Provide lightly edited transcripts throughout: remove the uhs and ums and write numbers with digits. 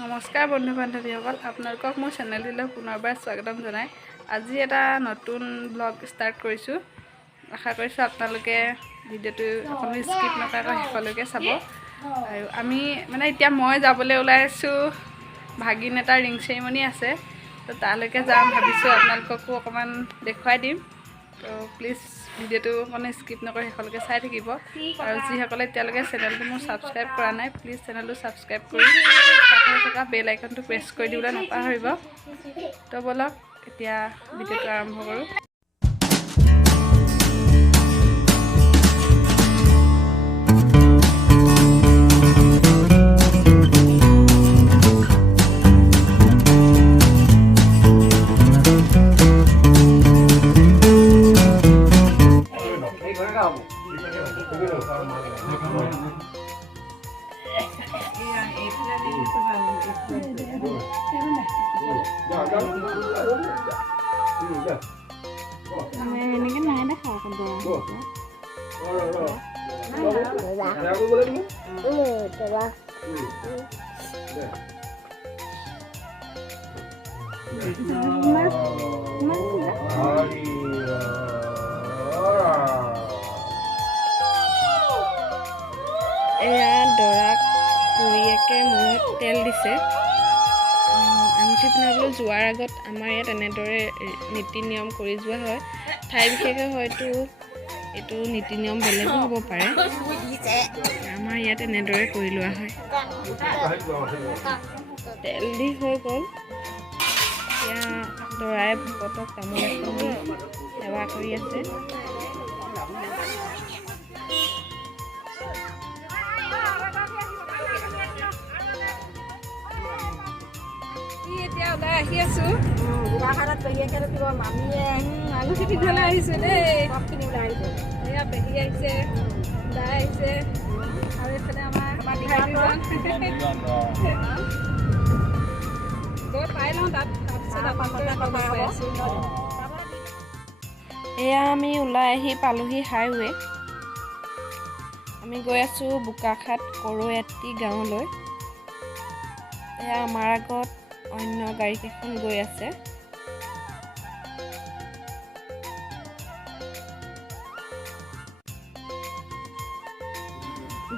নমস্কাৰ বন্ধু বান্ধৱীসকল, আপোনালোকক মোৰ চেনেললৈ পুনৰবাৰ স্বাগতম জনাই আজি এটা নতুন ব্লগ ষ্টাৰ্ট কৰিছোঁ। আশা কৰিছোঁ আপোনালোকে ভিডিঅ'টো অকণো স্কিপ নকৰাকৈ শেষলৈকে চাব। আৰু আমি এতিয়া মই যাবলৈ ওলাই আছোঁ, ভাগিন এটা ৰিং চেৰিমনি আছে, তো তালৈকে যাম ভাবিছোঁ। আপোনালোককো অকণমান দেখুৱাই দিম, তো প্লিজ ভিডিঅ'টো অকণমান স্কিপ নকৰি শেষলৈকে চাই থাকিব। আৰু যিসকলে এতিয়ালৈকে চেনেলটো মোৰ ছাবস্ক্ৰাইব কৰা নাই, প্লিজ চেনেলটো ছাবস্ক্ৰাইব কৰি কাষত থকা বেল আইকনটো প্ৰেছ কৰি দিবলৈ নাপাহৰিব। তো ব'লক এতিয়া ভিডিঅ'টো আৰম্ভ কৰোঁ। এয়া দৰাক খুৰীয়েকে মূৰত তেল দিছে। আঙুঠি পিন্ধাবলৈ যোৱাৰ আগত আমাৰ ইয়াত এনেদৰে নীতি নিয়ম কৰি যোৱা হয়। ঠাই বিশেষে হয়তো এইটো নীতি নিয়ম বেলেগো হ'ব পাৰে, আমাৰ ইয়াত এনেদৰে কৰি লোৱা হয়। তেল দি হৈ গ'ল, এতিয়া দৰাই ভকতক তামোল এখন দি সেৱা কৰি আছে। এতিয়া ওলাই আহি আছো বোকাখাটত, পেহীয়েকে দিব মামীয়ে আঙুঠি পিন্ধালৈ আহিছে দেই, সব কিনি ওলাই আহিছে। এয়া পেহী আহিছে, দাই আহিছে, আৰু এইফালে আমাৰ গৈ পাই লওঁ তাত, তাৰপিছত এয়া আমি ওলাই আহি পালোহি হাইৱে। আমি গৈ আছো বোকাখাট কৰৈয়াতি গাঁৱলৈ। এয়া আমাৰ আগত অন্য গাড়ী কেইখন গৈ আছে।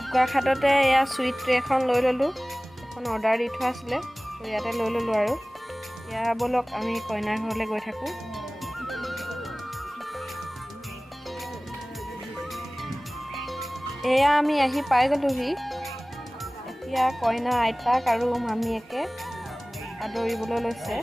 বোকাখাটতে এয়া চুইট ট্ৰে এখন লৈ ল'লোঁ, এখন অৰ্ডাৰ দি থোৱা আছিলে, তো ইয়াতে লৈ ল'লোঁ। আৰু এয়া ব'লক আমি কইনাৰ ঘৰলৈ গৈ থাকোঁ। এয়া আমি আহি পাই গ'লোহি। এতিয়া কইনা আইতাক আৰু মামীয়েকে আদৰিবলৈ লৈছে।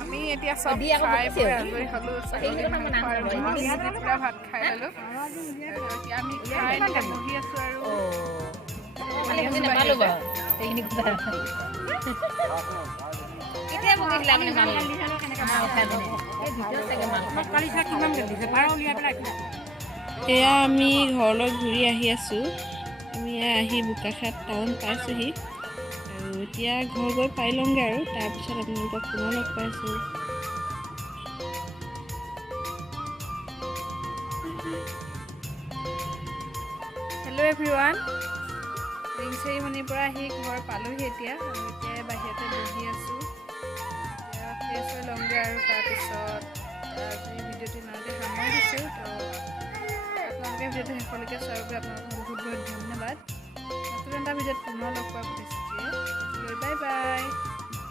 আমি এতিয়া সব খাই বৈ আজৰি হ'লোঁ ছাগলী মাংস আৰু মাছ দি পুৰা ভাত খাই ল'লোঁ এতিয়া আমি খাই বহি আছোঁ আৰু এয়া আমি ঘৰলৈ ঘূৰি আহি আছোঁ আমি আহি বোকাখাট টাউন পাইছোঁহি আৰু এতিয়া ঘৰ গৈ পাই লওঁগৈ আৰু তাৰপিছত আপোনালোকক পুনৰ লগ পাইছোঁ হেল্ল' এভৰিৱান ৰিং চেৰিমনিৰ পৰা আহি ঘৰ পালোঁহি এতিয়া আৰু এতিয়া বাহিৰতে বহি আছোঁ এতিয়া ফ্ৰেছ হৈ ল'মগৈ আৰু তাৰপিছত আজি ভিডিঅ'টো ইমানতে সামৰি দিছোঁ তো আপোনালোকে ভিডিঅ'টো শেষলৈকে চোৱাৰ বাবে আপোনালোকক বহুত বহুত ধন্যবাদ নতুন এটা ভিডিঅ'ত পুনৰ লগ পোৱাৰ প্ৰতিশ্ৰুতিৰে বাই বাই